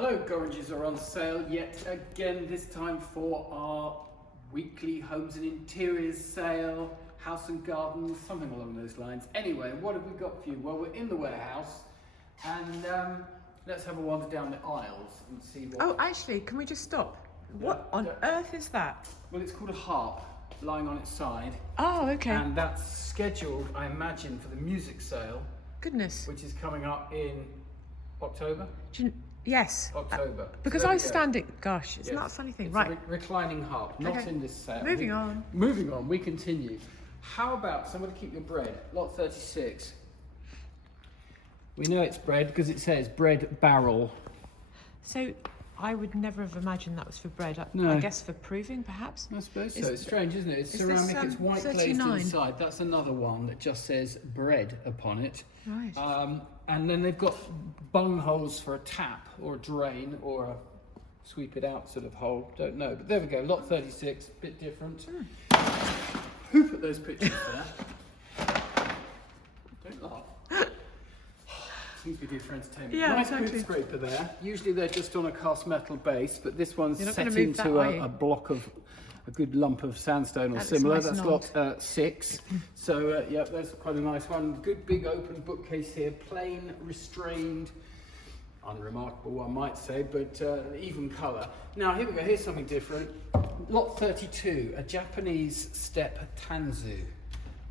Hello, Gorringes are on sale yet again, this time for our weekly homes and interiors sale, house and gardens, something along those lines. Anyway, what have we got for you? Well, we're in the warehouse and let's have a wander down the aisles and see what... Oh, actually, can we just stop? What on earth is that? Well, it's called a harp, lying on its side. Oh, okay. And that's scheduled, I imagine, for the music sale. Goodness. Which is coming up in October? Yes. October. Because so I stand it, gosh, it's not a funny thing. It's right. a reclining harp, not in this sale. Moving on. Moving on, we continue. How about somebody keep your bread? Lot 36. We know it's bread because it says bread barrel. So I would never have imagined that was for bread. No. I guess for proving, perhaps. I suppose so. It's strange, isn't it? It's is ceramic, this, it's white 39? glazed inside. That's another one that just says bread upon it. Right. And then they've got bung holes for a tap or a drain or a sweep it out sort of hole. Don't know. But there we go. Lot 36, bit different. Who put those pictures there? Don't laugh. Seems to be good for entertainment. Yeah, nice exactly. boot scraper there. Usually they're just on a cast metal base, but this one's You're not set gonna move into that, a block of a good lump of sandstone or similar. nice That's and lot 6. So yeah, that's quite a nice one. Good big open bookcase here, plain, restrained, unremarkable one might say, but even colour. Now here we go, here's something different. Lot 32, a Japanese step tanzu.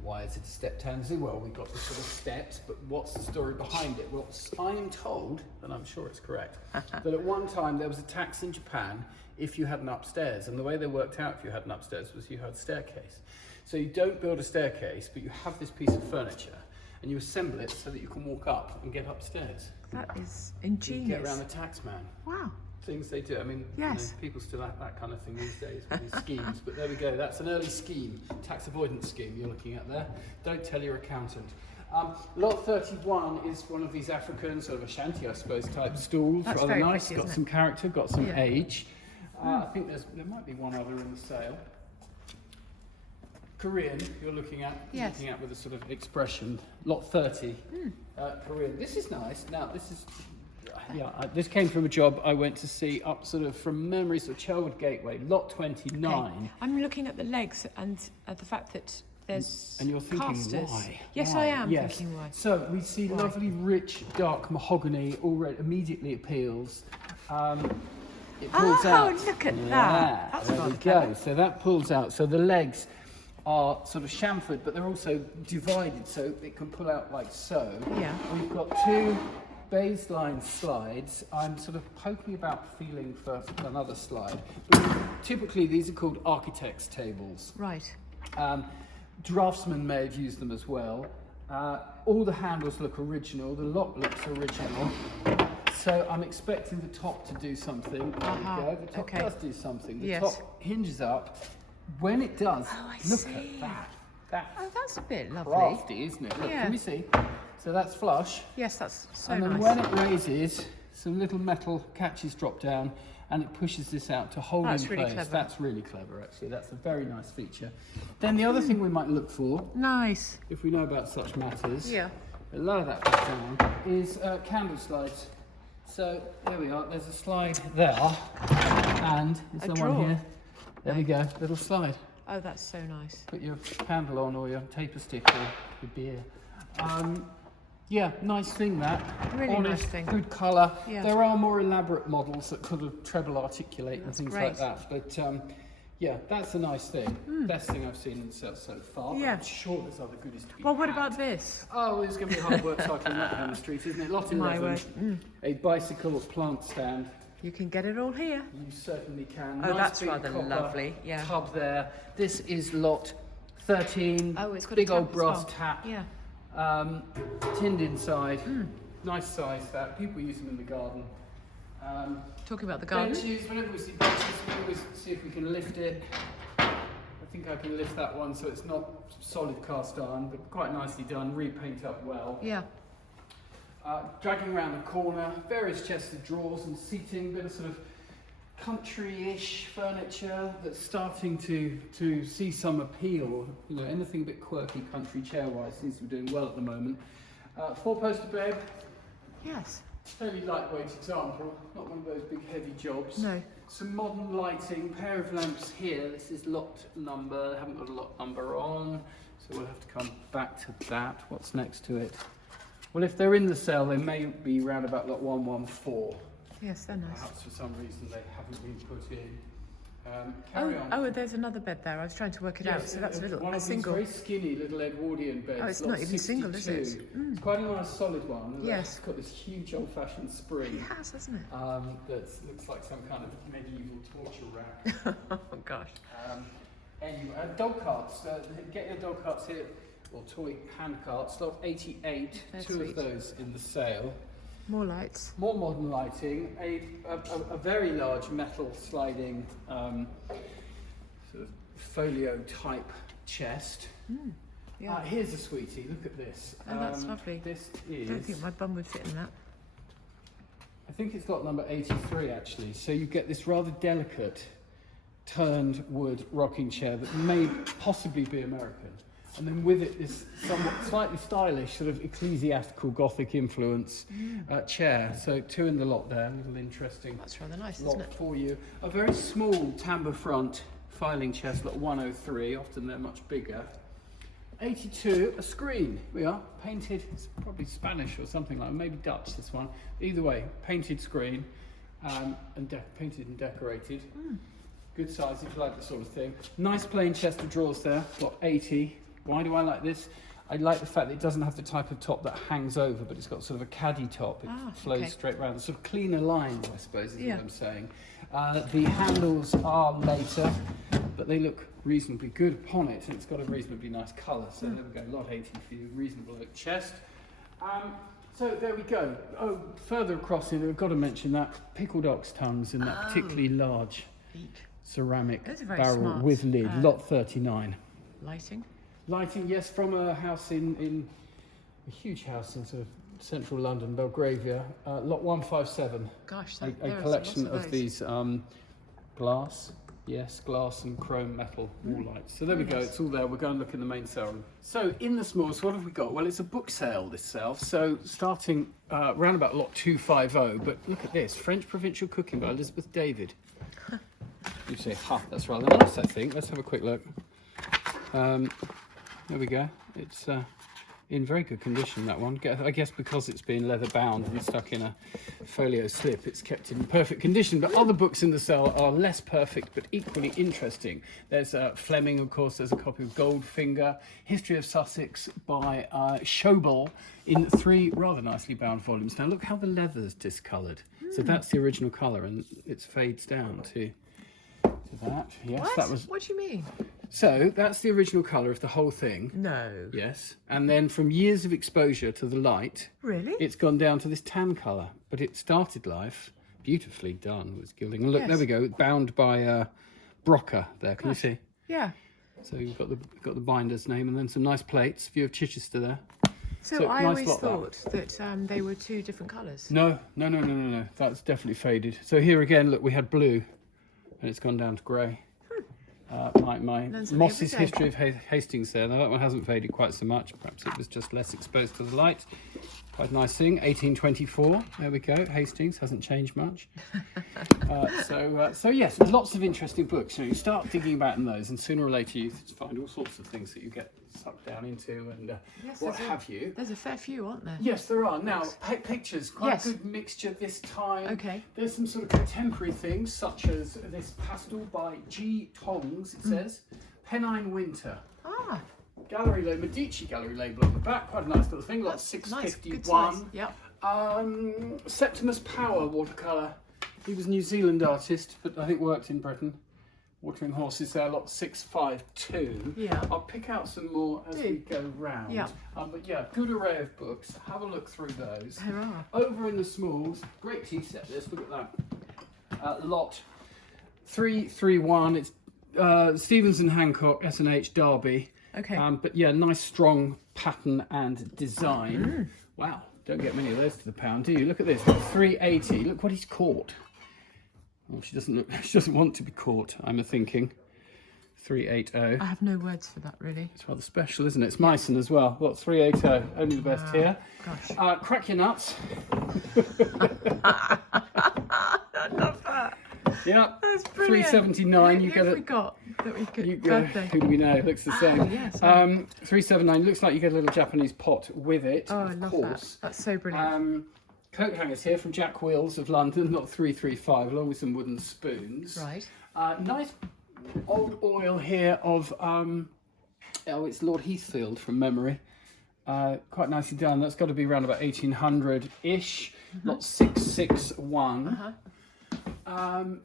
Why is it a step tanzu? Well, we've got the sort of steps, but what's the story behind it? Well, I'm told, and I'm sure it's correct, that at one time there was a tax in Japan if you had an upstairs, and the way they worked out if you had an upstairs was you had a staircase. So you don't build a staircase, but you have this piece of furniture, and you assemble it so that you can walk up and get upstairs. That is ingenious. You get around the tax man. Wow. Things they do. I mean, yes. People still have that kind of thing these days with these schemes, but there we go. That's an early scheme, tax avoidance scheme you're looking at there. Don't tell your accountant. Lot 31 is one of these African, sort of Ashanti, I suppose, type stools. That's rather very nice, pretty, got some character, got some age. Mm. I think there might be one other in the sale. Korean, you're looking at, with a sort of expression. Lot 30, Korean. This is nice. Now, this is. This came from a job I went to see up sort of from memory, so Chelwood Gateway, lot 29. Okay. I'm looking at the legs and the fact that there's and you're thinking, casters. why? Yes, why? I am thinking why. So we see lovely, rich, dark mahogany already immediately appeals. It pulls out. Oh, look at that. That's there we go. So that pulls out. So the legs are sort of chamfered, but they're also divided, so it can pull out like so. Yeah. We've got 2 baseline slides. I'm sort of poking about feeling for another slide. But typically these are called architects' tables. Right. Draftsmen may have used them as well. All the handles look original, the lock looks original. So I'm expecting the top to do something. There we go. The top does do something. The top hinges up. When it does, look at that. Oh, that's a bit lovely. Crafty, isn't it? Look, can we see? So that's flush. Yes, that's so and then nice. when it raises, some little metal catches drop down and it pushes this out to hold in place. Really clever. That's really clever, actually. That's a very nice feature. Then the other thing we might look for, nice, if we know about such matters, lower that down, is candle slides. So there we are. There's a slide there, and there's the one here. There we go, little slide. Oh, that's so nice. Put your candle on or your taper stick or your beer. Yeah, nice thing that. Really honest, nice thing. Good colour. Yeah. There are more elaborate models that could have treble articulate and things like that. But yeah, that's a nice thing. Best thing I've seen in sales so far. Yeah. I'm sure there's other goodies to be Well, what had. about this? Oh, it's going to be hard work cycling that down the street, isn't it? Lot 11. My word. A bicycle plant stand. You can get it all here. You certainly can. Oh, nice that's big rather copper lovely. Yeah. Tub there. This is lot 13. Oh, it's got big a tap old as brass well. tap. Yeah. Tinned inside. Nice size that. People use them in the garden. Talking about the garden. Benches. Whenever we see benches, we always see if we can lift it. I think I can lift that one so it's not solid cast iron, but quite nicely done. Repaint up well. Yeah. Dragging around the corner, various chests of drawers and seating, bit of sort of country-ish furniture that's starting to see some appeal. You know, anything a bit quirky country chair-wise seems to be doing well at the moment. 4-poster bed. Yes. Fairly lightweight example, not one of those big heavy jobs. No. Some modern lighting, pair of lamps here. This is lot number, they haven't got a lot number on, so we'll have to come back to that. What's next to it? Well, if they're in the cell, they may be round about lot 114. Yes, they're nice. Perhaps for some reason they haven't been put in. Carry on. Oh, there's another bed there. I was trying to work it out. So that's one a of single. these very skinny little Edwardian beds. Oh, it's lot not even single, is it? 62. It's quite a nice solid one. Yes. It's got this huge old-fashioned spring. It has, hasn't it? That looks like some kind of medieval torture rack. Oh gosh. Anyway, dog carts. Get your dog carts here, or toy hand carts. Lot 88. They're two sweet. of those in the sale. More lights. More modern lighting. A very large metal sliding sort of folio type chest. Yeah. Here's a sweetie. Look at this. Oh, that's lovely. This I is. don't think my bum would fit in that. I think it's lot number 83 actually. So you get this rather delicate turned wood rocking chair that may possibly be American. And then with it this somewhat slightly stylish sort of ecclesiastical Gothic influence chair. So two in the lot there, a little interesting That's rather nice, lot isn't it? for you. A very small tambour front filing chest, lot 103, often they're much bigger. 82, a screen. We are painted, it's probably Spanish or something like that, maybe Dutch this one. Either way, painted screen and painted and decorated. Good size if you like this sort of thing. Nice plain chest of drawers there, lot 80. Why do I like this? I like the fact that it doesn't have the type of top that hangs over, but it's got sort of a caddy top. It flows straight around. Sort of cleaner lines, I suppose, is what I'm saying. The handles are later, but they look reasonably good upon it, and it's got a reasonably nice colour. So there we go, lot 80 for you, reasonable oak chest. So there we go. Oh, further across here, I've got to mention that pickled ox tongues in that particularly large ceramic barrel smart, with lid, lot 39. Lighting. Lighting, yes, from a house in a huge house in sort of central London, Belgravia, lot 157. Gosh, A there are collection lots of these glass and chrome metal wall lights. So there we go, it's all there. We're going to look in the main sale room. So in the smalls, what have we got? Well, it's a book sale, this sale. So starting round about lot 250, but look at this, French Provincial Cooking by Elizabeth David. You say, that's rather nice, I think. Let's have a quick look. There we go. It's in very good condition, that one. I guess because it's been leather bound and stuck in a folio slip, it's kept in perfect condition. But other books in the cell are less perfect, but equally interesting. There's Fleming, of course. There's a copy of Goldfinger, History of Sussex by Schobel in 3 rather nicely bound volumes. Now look how the leather's discoloured. So that's the original colour, and it fades down to that. Yes, What? that was. What do you mean? So that's the original colour of the whole thing. No. Yes. And then from years of exposure to the light, Really? it's gone down to this tan colour. But it started life beautifully done with gilding. And look, there we go, bound by Brocker there. Can you see? Yeah. So you've got the binder's name and then some nice plates. View of Chichester there. So So, I nice always lot, thought that they were 2 different colours. No. That's definitely faded. So here again, look, we had blue and it's gone down to grey. My Moss's every day. History of Hastings there. Now that one hasn't faded quite so much. Perhaps it was just less exposed to the light. Quite a nice thing. 1824. There we go. Hastings hasn't changed much. So yes, there's lots of interesting books. So you start digging about in those, and sooner or later you find all sorts of things that you get sucked down into, and what have you. There's a fair few, aren't there? Yes, there are. Now, pictures, quite Yes. a good mixture this time. Okay. There's some sort of contemporary things, such as this pastel by G. Tongs, it says, Pennine Winter. Ah, Gallery label, Medici gallery label on the back, quite a nice little thing, lot nice. Good size. 651. Yep. Septimus Power watercolour. He was a New Zealand artist, but I think worked in Britain. Watering Horses there, lot 652. Yeah. I'll pick out some more as we go round. Yeah. But yeah, good array of books. Have a look through those. There are. Over in the smalls, great tea set this, look at that. Lot 331, it's Stevens and Hancock, S&H Derby. Okay. But yeah, nice strong pattern and design. Wow, don't get many of those to the pound, do you? Look at this, 380. Look what he's caught. Oh, she doesn't want to be caught, I'm a thinking. 380. I have no words for that, really. It's rather special, isn't it? It's Meissen as well. Lot 380, only the best here. Gosh. Crack your nuts. I love that. Yeah, That's brilliant. 379. You Who get have it. we got that we could You go. birthday? Who do we know? Looks the same. Yes. 379. Looks like you get a little Japanese pot with it. Oh, I of love course. that. That's so brilliant. Coat hangers here from Jack Wheels of London, lot 335, along with some wooden spoons. Right. Nice old oil here of it's Lord Heathfield from memory. Quite nicely done. That's got to be around about 1800-ish. Lot 661.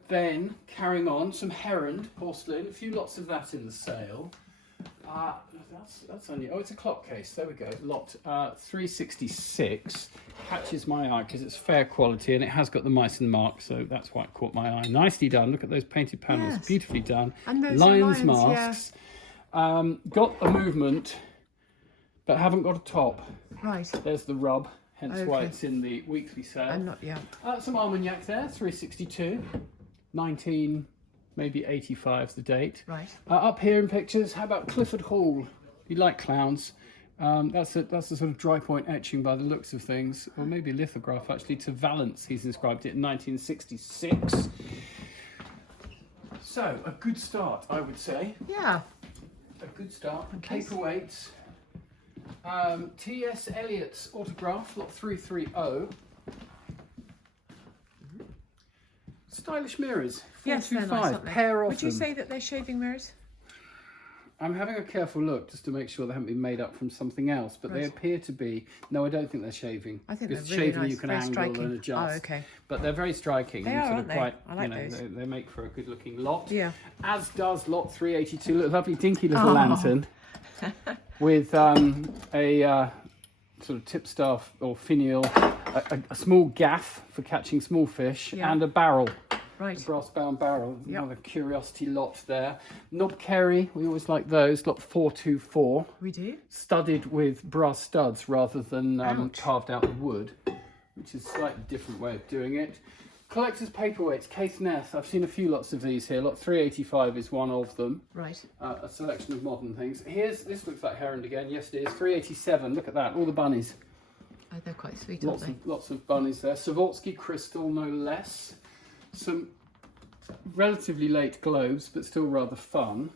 Then carrying on, some Herond porcelain, a few lots of that in the sale. That's only, it's a clock case, there we go. Lot 366 catches my eye because it's fair quality and it has got the Meissen mark, so that's why it caught my eye. Nicely done. Look at those painted panels, Yes. beautifully done. And those lions lions, masks. Got a movement, but haven't got a top. Right. There's the rub, hence why Okay. it's in the weekly sale. I'm not, yeah. Some Armagnac there, 362, 19, maybe 85's the date. Right. Up here in pictures, how about Clifford Hall? You like clowns. That's a sort of dry point etching by the looks of things, or maybe a lithograph actually, to Valence. He's inscribed it in 1966. So, a good start, I would say. Yeah. A good start. Okay. Paperweights. T.S. Eliot's autograph, lot 330. Stylish mirrors. Yes, they're nice, 425, aren't they? pair of Would you them. say that they're shaving mirrors? I'm having a careful look just to make sure they haven't been made up from something else, but they Right. appear to be. No, I don't think they're shaving. I think because they're really shaving nice, you can very angle striking. and adjust. Oh, okay. But they're very striking. They and are, sort aren't of they? quite, I like you know, those. they make for a good-looking lot. Yeah. As does lot 382, a lovely dinky little Oh. lantern with a sort of tipstaff or finial, a small gaff for catching small fish, Yeah. and a barrel. Right. Brass bound barrel, Yep. another curiosity lot there. Knob Kerry, we always like those, lot 424, We do? studded with brass studs rather than Ouch. carved out of wood, which is a slightly different way of doing it. Collector's paperweights, Case Ness, I've seen a few lots of these here, lot 385 is one of them. Right. A selection of modern things. This looks like Herond again, yes it is, 387, look at that, all the bunnies. Oh, they're quite sweet, aren't they? Lots of bunnies there. Swarovski crystal, no less. Some relatively late globes, but still rather fun.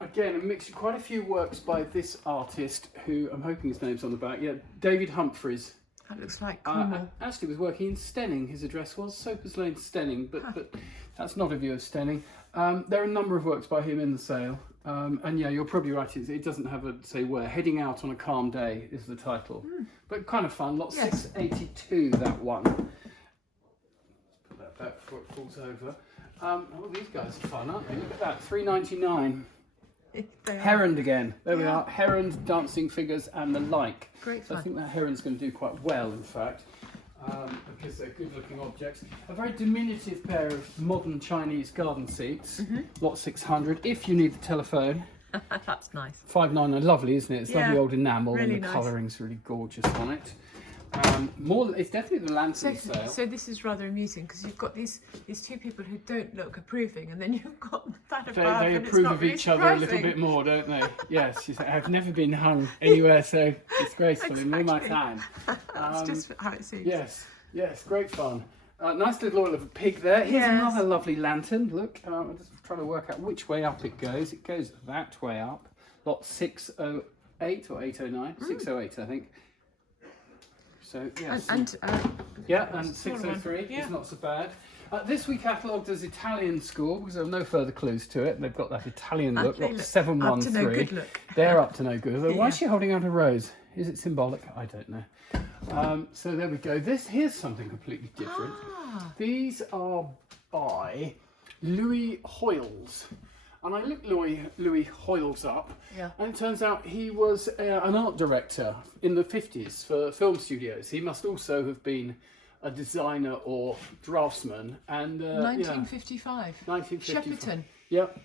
Again, a mixture, quite a few works by this artist, who I'm hoping his name's on the back. Yeah, David Humphreys. That looks like Cornwall. Actually was working in Stenning, his address was, Soapers Lane, Stenning, but that's not a view of Stenning. There are a number of works by him in the sale. And yeah, you're probably right, it doesn't have a say where. Heading Out on a Calm Day is the title. But kind of fun, lot Yes. 682, that one. Put that back before it falls over. These guys are fun, aren't they? Look at that, 399. They are. Herond again. There we Yeah. are. Herond, dancing figures and the like. Great So I fun. think that Herond's going to do quite well, in fact, because they're good-looking objects. A very diminutive pair of modern Chinese garden seats, lot 600. If you need the telephone, That's nice. 599. Lovely, isn't it? It's lovely Yeah, old enamel, really and the nice. colouring's really gorgeous on it. It's definitely the lantern sale. So this is rather amusing because you've got these two people who don't look approving, and then you've got that above. They and it's approve not of really each other a little surprising. bit more, don't they? Yes, I've never been hung anywhere so disgraceful in all my Exactly. time. That's just how it seems. Yes, great fun. Nice little oil of a pig there. Here's Yes. another lovely lantern. Look, I'm just trying to work out which way up it goes. It goes that way up. Lot 608 or 809? 608, I think. So, yes. And and smaller 603 one. Yeah. is not so bad. This we catalogued as Italian school because there are no further clues to it. They've got that Italian look, they lot look 713. up to no good look. They're up to no good. Although, why Yeah. is she holding out a rose? Is it symbolic? I don't know. So there we go. Here's something completely different. These are by Louis Hoyles. And I looked Louis Hoyles up, Yeah. and it turns out he was an art director in the 50s for film studios. He must also have been a designer or draftsman. And 1955. 1955. Shepperton. Yep.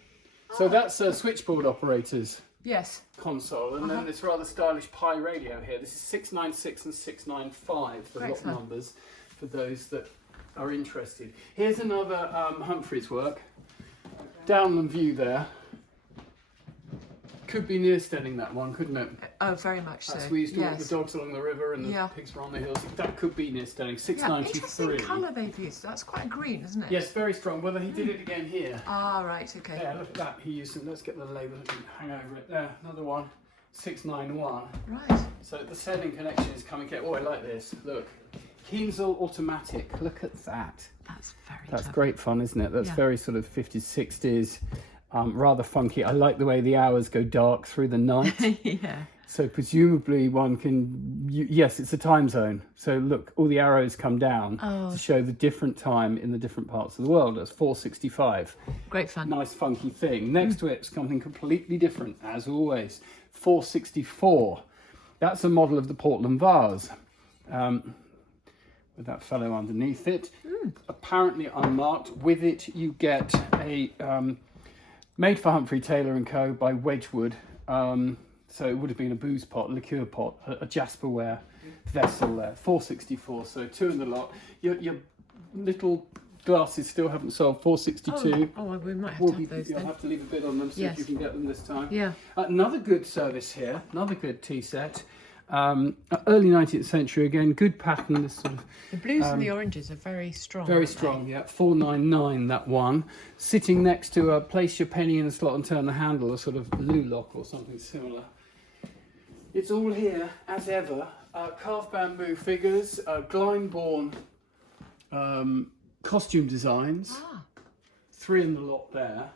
So that's a switchboard operator's Yes. console, and then this rather stylish Pi radio here. This is 696 and 695, the Great lot fun. numbers for those that are interested. Here's another Humphreys work. downland view there. Could be near standing, that one, couldn't it? Oh, very much so. That's we used to walk the dogs along the river and the Yeah. pigs were on the hills. That could be near standing. Yeah, 693. interesting colour they've used. That's quite a green, isn't it? Yes, very strong. Whether he did it again here. Ah, right, okay. Yeah, look at that. He used it. Let's get the label and hang over it. There, another one. 691. Right. So the sending connection is coming. Oh, I like this. Look. Kienzl automatic. Look at that. That's very That's clever. great fun, isn't it? That's Yeah. very sort of 50s, 60s. Rather funky. I like the way the hours go dark through the night. Yeah. So presumably one can, yes, it's a time zone. So look, all the arrows come down Oh. to show the different time in the different parts of the world. That's 465. Great fun. Nice funky thing. Next to it's something completely different, as always. 464. That's a model of the Portland vase. With that fellow underneath it. Apparently unmarked. With it you get a made for Humphrey Taylor & Co. by Wedgwood. So it would have been a booze pot, liqueur pot, a Jasperware vessel there. 464, so 2 in the lot. Your little glasses still haven't sold. 462. Oh, we might have Will to be, have those you'll then. have to leave a bid on them, see if Yes. you can get them this time. Yeah. Another good service here, another good tea set. Early 19th century, again, good pattern, this sort of The blues and the oranges are very strong. very aren't they? strong, yeah. 499, that one. Sitting next to a place your penny in a slot and turn the handle, a sort of loo lock or something similar. It's all here, as ever. Carved bamboo figures, Glyndebourne costume designs. Ah, 3 in the lot there.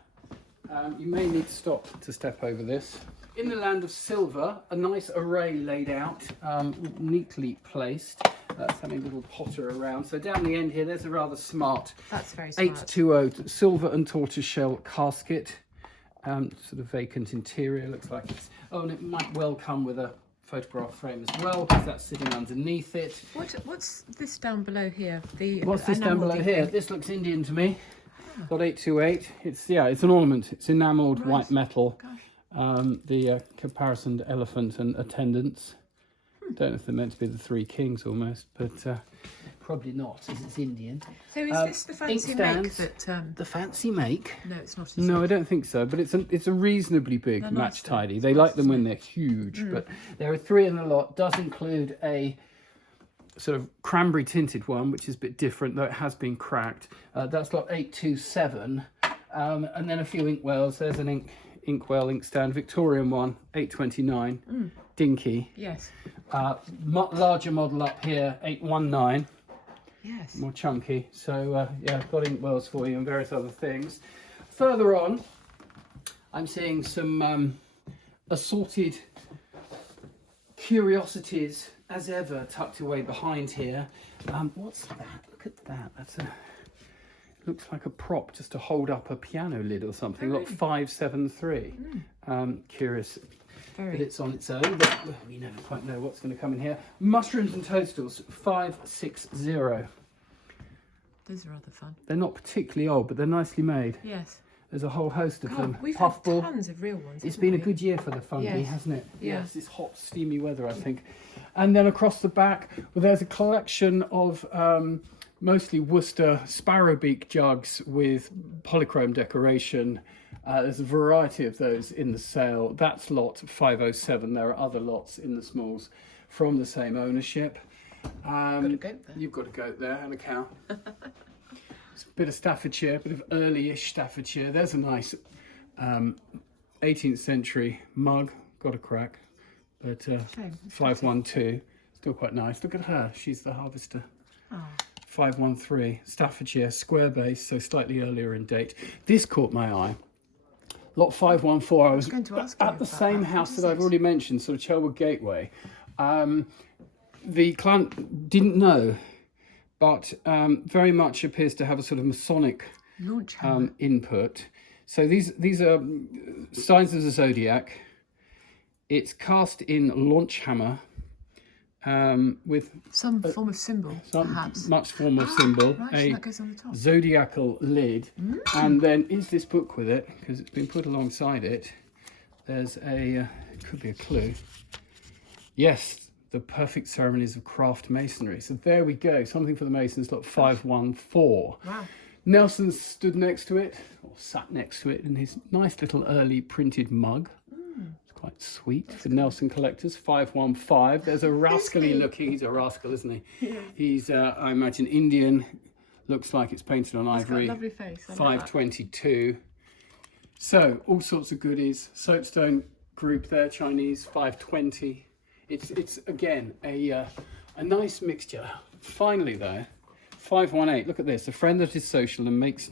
You may need to stop to step over this. In the land of silver, a nice array laid out, neatly placed. Something a little potter around. So down the end here, there's a rather smart that's very smart. 820 silver and tortoiseshell casket. Sort of vacant interior, looks like it's... Oh, and it might well come with a photograph frame as well, because that's sitting underneath it. What's this down below here? What's this down below enamelled here? thing? This looks Indian to me. Got 828. It's an ornament. It's enamelled Right. white metal. Gosh. The caparisoned elephant and attendants. Don't know if they're meant to be the 3 kings almost, but probably not, as it's Indian. So is this the fancy make inkstands. that? The fancy make? No, it's not. No, I don't think so, but it's a reasonably big They're match nice, though. tidy. It's They nice, like them when isn't they're huge, but there are 3 in the lot. Does include a sort of cranberry tinted one, which is a bit different, though it has been cracked. That's lot 827, and then a few inkwells. There's an inkwell inkstand, Victorian one, 829, dinky. Yes. Larger model up here, 819. Yes. More chunky. So yeah, got inkwells for you and various other things. Further on, I'm seeing some assorted curiosities, as ever, tucked away behind here. What's that? Look at that. That's a... Looks like a prop just to hold up a piano lid or something. Oh, Lot 573. Curious Very. that it's on its own, but we never quite know what's going to come in here. Mushrooms and toadstools, 560. Those are rather fun. They're not particularly old, but they're nicely made. Yes. There's a whole host of them. God, we've Puffball. had tons of real ones. It's haven't been a we? good year for the fungi, Yes. hasn't it? Yeah. Yes, it's hot, steamy weather, I think. And then across the back, well, there's a collection of mostly Worcester sparrowbeak jugs with polychrome decoration. There's a variety of those in the sale. That's lot 507. There are other lots in the smalls from the same ownership. Got a goat there. You've got a goat there and a cow. It's a bit of Staffordshire, a bit of early-ish Staffordshire. There's a nice 18th century mug. Got a crack, but 512. Still quite nice. Look at her. She's the harvester. Oh. 513, Staffordshire, square base, so slightly earlier in date. This caught my eye. Lot 514. I was going to ask you at the about same that. house What is that I've it? already mentioned, sort of Chelwood Gateway. The client didn't know, but very much appears to have a sort of Masonic Launch hammer. input. So these are signs of the zodiac. It's cast in launch hammer with Some form of symbol, some perhaps. much form of symbol, Right, so a that goes on the top. zodiacal lid, and then is this book with it, because it's been put alongside it. There's a could be a clue. Yes, the perfect ceremonies of craft masonry. So there we go, something for the masons. Lot 514. Wow. Nelson stood next to it, or sat next to it, in his nice little early printed mug. It's quite sweet for Nelson collectors. 515. There's a rascally looking. He's a rascal, isn't he? Yeah. He's, I imagine, Indian. Looks like it's painted on ivory. He's got a lovely face. 522. So all sorts of goodies. Soapstone group there, Chinese. 520. It's again a nice mixture. Finally, though. 518, look at this. A friend that is social and makes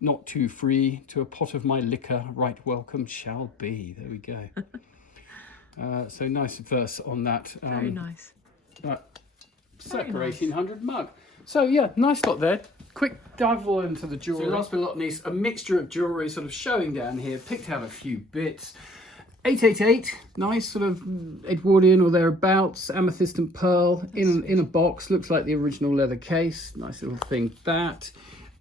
not too free, to a pot of my liquor, right welcome shall be. There we go. So nice verse on that. Very nice. Circa 1800 mug. So yeah, nice lot there. Quick dive all into the jewellery. So last but not least, a mixture of jewellery sort of showing down here. Picked out a few bits. 888, nice sort of Edwardian or thereabouts, amethyst and pearl in a box. Looks like the original leather case. Nice little thing that.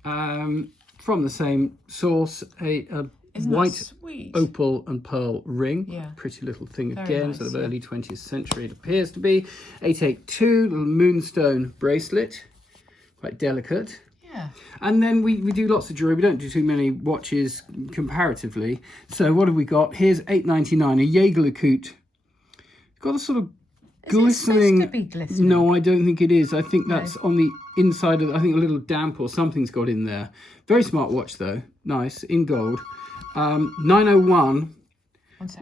From the same source, a white opal and pearl ring. Yeah. Pretty little thing again, nice, sort of early 20th century it appears to be. 882, little moonstone bracelet, quite delicate. Yeah. And then we do lots of jewellery. We don't do too many watches comparatively. So what have we got? Here's 899, a Jaeger-LeCoultre. Got a sort of glistening. Is it supposed to be glistening? No, I don't think it is. I think that's on the inside of. I think a little damp or something's got in there. Very smart watch though. Nice in gold. 901.